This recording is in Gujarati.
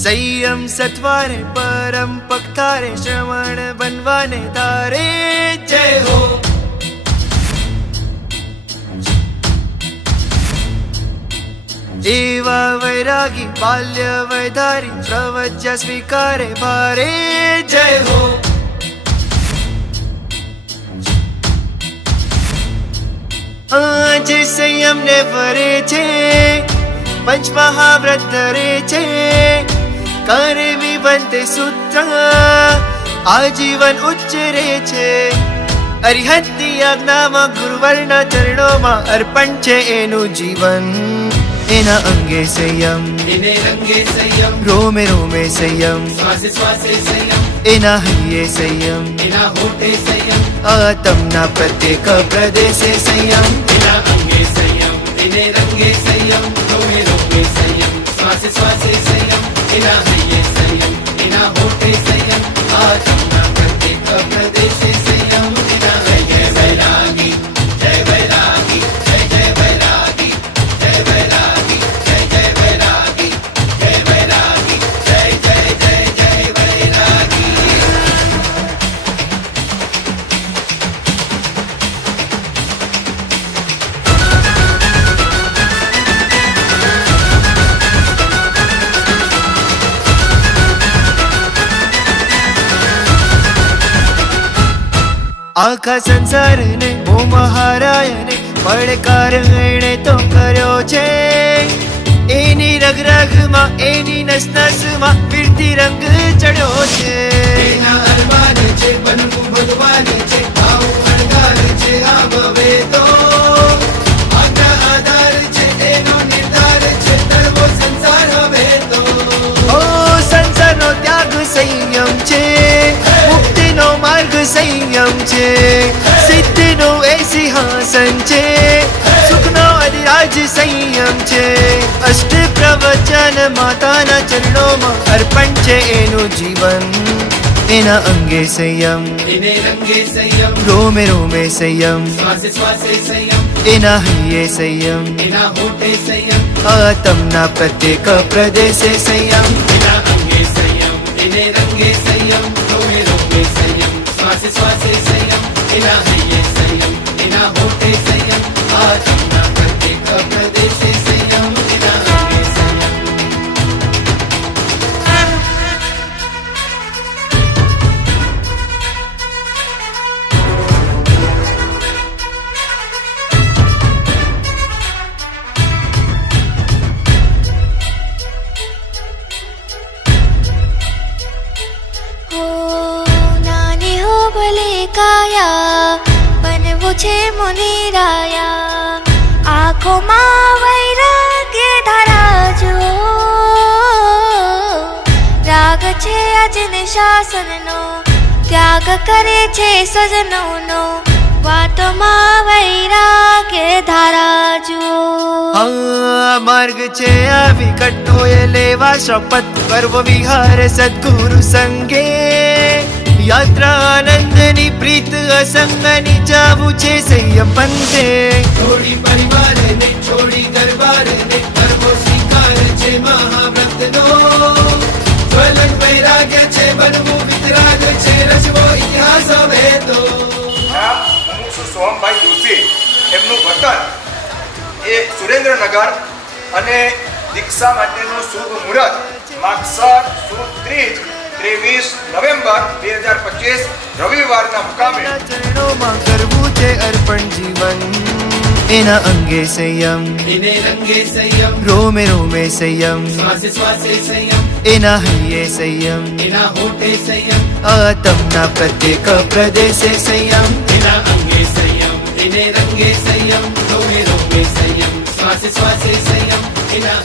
संयम सत्वारे परम पक्तारे श्रवण बनवाने तारे जय हो। एवा वैरागी बाल्य वैधारी प्रवज्य स्वीकारे भारे जय हो। आज संयम ने भरे छे पंचमहाव्रत धरे छे करवी बनते सूत्र आजीवन उच्चरे छे। अरिहंती આજ્ઞામાં ગુરુવરના ચરણોમાં અર્પણ છે એનું જીવન। એના અંગે સંયમ એને રંગે સંયમ રોમે રોમે સંયમ શ્વાસે શ્વાસે સંયમ એના હૈયે સંયમ એના હોઠે સંયમ આતમના પ્રત્યેક પ્રદેશે સંયમ એના અંગે સંયમ એને રંગે સંયમ રોમે રોમે સંયમ શ્વાસે શ્વાસે સંયમ એના હૈયે સંયમ એના હોઠે સંયમ આત્મના પ્રત્યેક પ્રદેશે સંયમ એના હૈયે વૈરાગી જય વૈરાગી જય જય વૈરાગી જય વૈરાગી જય જય વૈરાગી જય વૈરાગી જય જય જય જય વૈરાગી। આખા સંસારને મોહહારાયને પડકાર એણે તો કર્યો છે। એની રગરગમાં એની નસ નસમાં વીરથી રંગ ચડ્યો છે। એના અરમાન છે બનવું ભગવાન છે આવું અણગાર છે આવવે તો આજ્ઞા આધાર છે એનો નિર્ધાર છે તરવો સંસાર હવે તો। ઓ સંસારનો ત્યાગ સંયમ છે મુક્તિનો માર્ગ સંયમ છે સિદ્ધિનો એ સિંહાસન છે સુખનો અધિરાજ સંયમ છે। અષ્ટ પ્રવચન માતાના ચરણોમાં અર્પણ છે એનું જીવન। એના અંગે સંયમ એને રંગે સંયમ રોમે રોમે સંયમ શ્વાસે શ્વાસે સંયમ એના હૈયે સંયમ એના હોઠે સંયમ આતમના પ્રત્યેક પ્રદેશે સંયમ એના અંગે સંયમ એને રંગે સંયમ રોમે રોમે સંયમ શ્વાસે શ્વાસે સંયમ એના હૈયે સંયમ એના હોઠે સંયમ આત્મના પ્રત્યેક પ્રદેશે સંયમ એના અંગે સંયમ। હો નાની હો ભલે કાયા બનવું છે મુનિરાયા આંખોમાં વૈરાગ્ય ધારા જો રાગ છે અજન શાસનનો ત્યાગ કરે છે સજનોનો વાતોમાં વૈરાગ્ય ધારા જો। આ માર્ગ છે આવી કટોએ લેવા શપથ પર્વ વિહાર સદગુરુ સંગે યાત્રા આનંદની પ્રીત અસંગની જાવું છે સંયમ પંથે। છોડી પરિવારને છોડી દરબારને કરવો સ્વીકાર છે મહાવ્રતનો જ્વલન વૈરાગ્ય છે બનવું વિતરાગ છે રચવો ઇતિહાસ હવે તો। મુમુક્ષુ સોમભાઈ જોશી એમનું વતન એ સુરેન્દ્રનગર અને દીક્ષા માટેનું શુભ મુહૂર્ત માગસર સુદ 23 નવેમ્બર 2025 રવિવારના મુકામે ચરણોમાં કરવું છે અર્પણ જીવન। એના અંગે સંયમ એને રંગે સંયમ રોમે રોમે સંયમ શ્વાસે શ્વાસે સંયમ એના હૈયે સંયમ એના હોઠે સંયમ આતમના પ્રત્યેક પ્રદેશે સંયમ એના અંગે સંયમ એને રંગે સંયમ રોમે રોમે સંયમ શ્વાસે શ્વાસે સંયમ એના